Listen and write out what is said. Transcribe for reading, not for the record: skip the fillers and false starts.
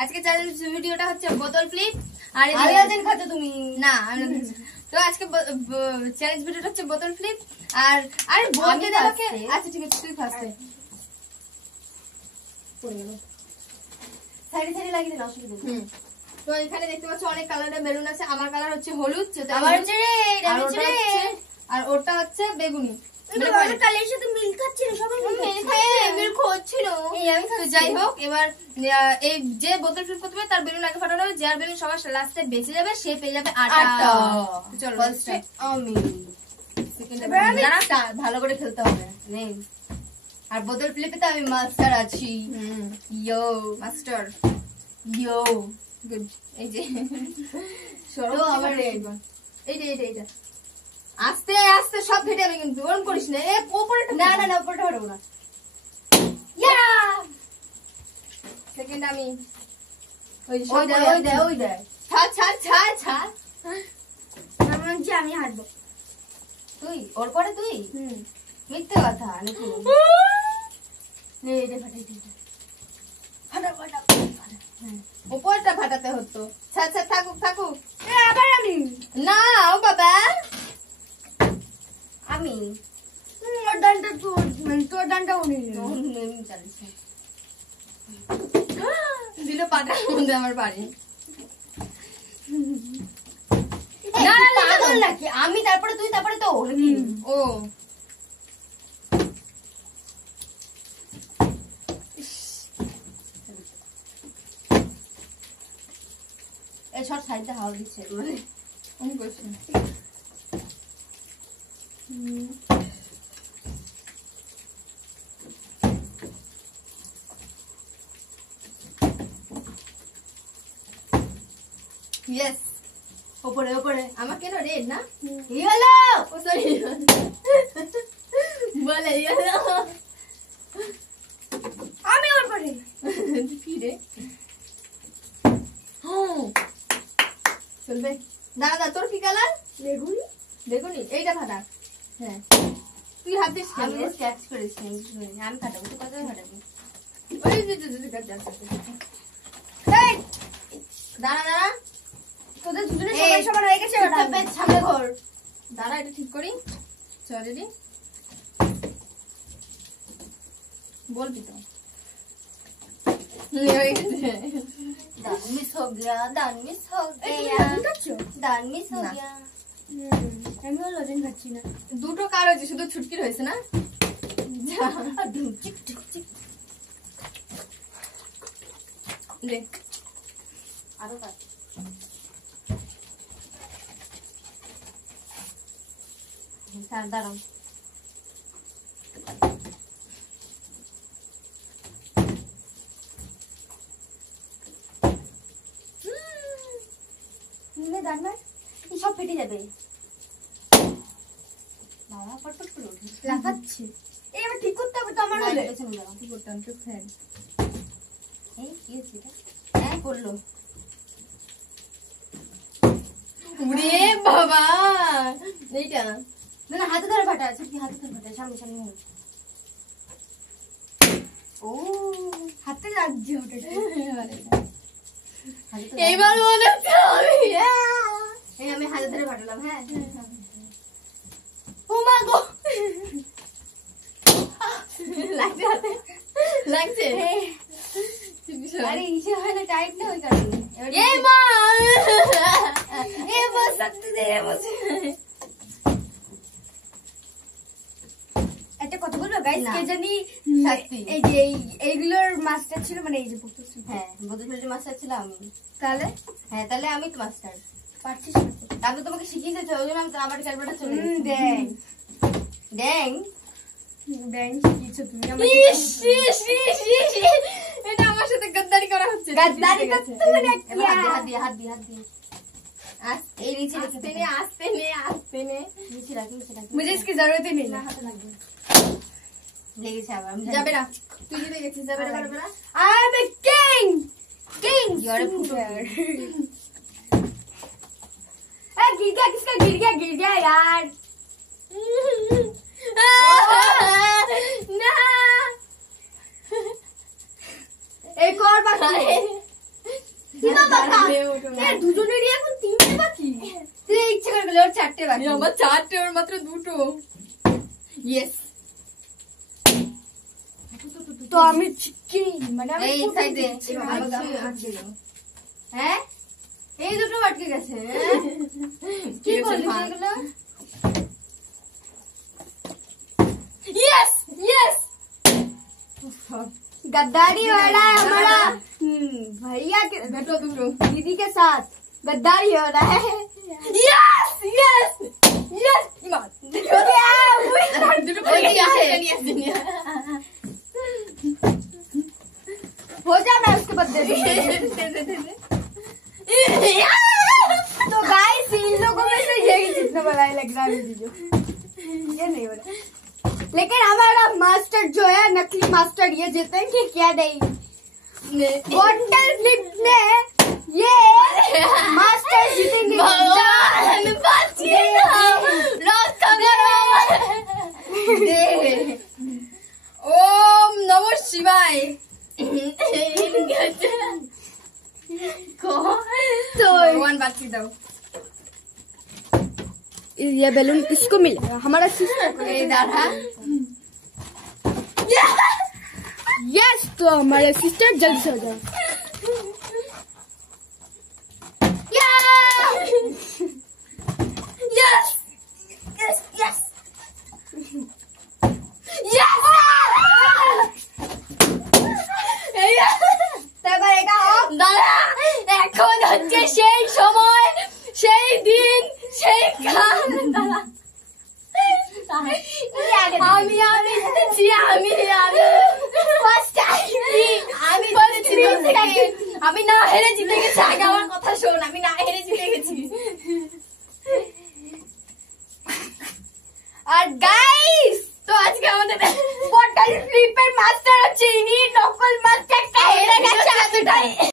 আজকে চ্যালেঞ্জ ভিডিওটা হচ্ছে বোতল ফ্লিপ। আর আয়োজন খাচ্ছ তুমি না, তো আজকে চ্যালেঞ্জ ভিডিওটা হচ্ছে বোতল ফ্লিপ। আর আরে বলতে দাওকে। আচ্ছা ঠিক আছে, তুই ফার্স্টে পড়ে গেল। সাইডে সাইডে লাগিয়ে দিন, অসুবিধা নেই। তো এখানে দেখতে পাচ্ছ অনেক কালারের বেলুন আছে। আমার কালার হচ্ছে হলুদ, আমার হচ্ছে রেড, আর ওটা হচ্ছে আর ওটা হচ্ছে বেগুনি। আমার কালারের সাথে মিল খাচ্ছে না, সবাই মিল খাচ্ছিল। তো যাই হোক, এবার এই যে বোতল ফ্লিপ করতে হবে তার বেলুন আগে ফাটানো হবে। যার বেলুন সবার লাস্টে বেঁচে যাবে সে পেয়ে যাবে 8টা। চলো ফার্স্টে আমি, ভালো করে খেলতে হবে। নেই আর বোতল ফ্লিপে তো আমি মাস্টার আছি। ইয়ো মাস্টার, ইয়ো গুড। এই যে সরো আমার রেড, এইটা আস্তে আস্তে সব ফেটে যাবে, কিন্তু ওরকম করিস না। এ উপরে না না না উপরে হরবো না। ইয়া সেকেন্ড আমি। ওই দে ছাড়। আমার যে আমি হাঁটবো, তুই ওর পরে তুই মিথ্যে কথা নাকি? নে এটা ফাটা উপরটা ফাটাতে হতো। ছাড় থাকুক। আবার আমি না ও বাবা, আমি ওর ডানটা তোর ডানটা উনি চালিয়েছে দিল পাটার মধ্যে আমার বাড়ি। পাগল নাকি? আমি তারপরে তুই তারপরে তো ও এই শর্ট সাইডটা হাওয়া দিচ্ছে মানে আমি করছি। ইয়েস, ওপরে আমার কেন রেড না? ইয়েলো ও সরি, বলে ইয়েলো। আমি ওপরে কি রে? চলবে। দাদা তোর কি কালার? বেগুনি। এইটা ফাটা। হ্যাঁ, তুই হাত দিস কেন? আমি স্ক্র্যাচ করেছি, আমি ফাটাবো। তুই কত ফাটাবি? ওই দাঁড়া তোদের দুজনের সবাই সবার হয়ে গেছে। সামনে ঘর দাঁড়া, এটা ঠিক করি। চল রেডি, বলবি তো। दान मिस हो गया আমি লজেন খাচ্ছি না। দুটো কার হয়েছে, শুধু ছুটকির হয়েছে না? আরো কাজ স্যার দাঁড়াও। সব ফেটে যাবে। বাবা ফটফট করে ওঠে, লাফাচ্ছে। এই এবার ঠিক করতে হবে তো আমার হলে। কি করতাম তো ফ্যান। এই কি হচ্ছে এটা? হ্যাঁ করলো। উড়ে বাবা, এইটা না না হাতে ধরে ফাটা আছে, কি হাতে ধরে ফাটা? সামনে ও হাতে লাগছে ওটা। এইবার মনে হচ্ছে আমি হাতে ধরে ফাটালাম। হ্যাঁ ও মা গো, লাগছে হাতে, লাগছে। আরে ইসে হয় না, টাইট না ওই কারণে। এ মা, এ বস সত্যি দে বস। একটা কথা বলবো গাইস, কে জানি এই যে এইগুলোর মাস্টার ছিল, মানে এই যে বোতল। হ্যাঁ বোতল মাস্টার ছিল আমি। তাহলে হ্যাঁ তাহলে আমি তো মাস্টার পারছিস না। তারপর তোমাকে শিখিয়েছে, ওই জন্য আমি আবার ক্যালকুলেটার চলে গেছি। ড্যাং শিখিয়েছো তুমি আমাকে। এটা আমার সাথে গদ্দারি করা হচ্ছে। গদ্দারি করতে মানে কি? হাত দিয়ে এই নিচে आस्ते ने নিচে রাখ। मुझे इसकी जरूरत ही नहीं है। হাতে লাগবে, লেগেছে আবার। যাবে না, তুই জিতে গেছিস। যাবে না, পারবে না। I am a king. You are a footballer. गिर गया यार। ना, एक और बाकी है। দুজনেরই এখন 3টে বাকি। তুই ইচ্ছে করে গেলে ওর 4টে বাকি। আমার 4টে, ওর মাত্র 2টো। ইয়েস। তো আমি মানে আমি এই সাইডে হ্যাঁ এই দুটো আটকে গেছে। কি করলি এগুলো? यस यस गद्दारी हो रहा है हमारा भैया के बेटो दूरो दीदी के साथ गद्दारी हो रहा है। यस यस यस ईमान हो जा, मैं उसके बाद दे दूंगी। तो गाइस इन लोगों में से यही जितना बड़ा लग रहा है मुझे, ये नहीं हो रहा। लेकिन हमारा मास्टर जो है, नकली मास्टर, ये जीतेंगे क्या? नहीं, वाटर फ्लिप में ये मास्टर जीतेंगे। भगवान बचिए रक्षा करो। ओम नमः शिवाय। तो भगवान बची दो। ये बैलून किसको मिलेगा? हमारा सिस्टर को। दादा यस, तो हमारे सिस्टर जल्द से हो जाए। यस यस यस দাদা এখন হচ্ছে সেই সময়, সেই দিন, সেই কাল। আমি জিতেছি, আমি আমি না হেরে জিতে গেছি। আগে আমার কথা শোন, আমি না হেরে জিতে গেছি। আর গাইস, তো আজকে আমাদের বটল ফ্লিপের মাস্টার হচ্ছে ইনি, নকল মাস্টারটা হেরে গেছে এতটাই।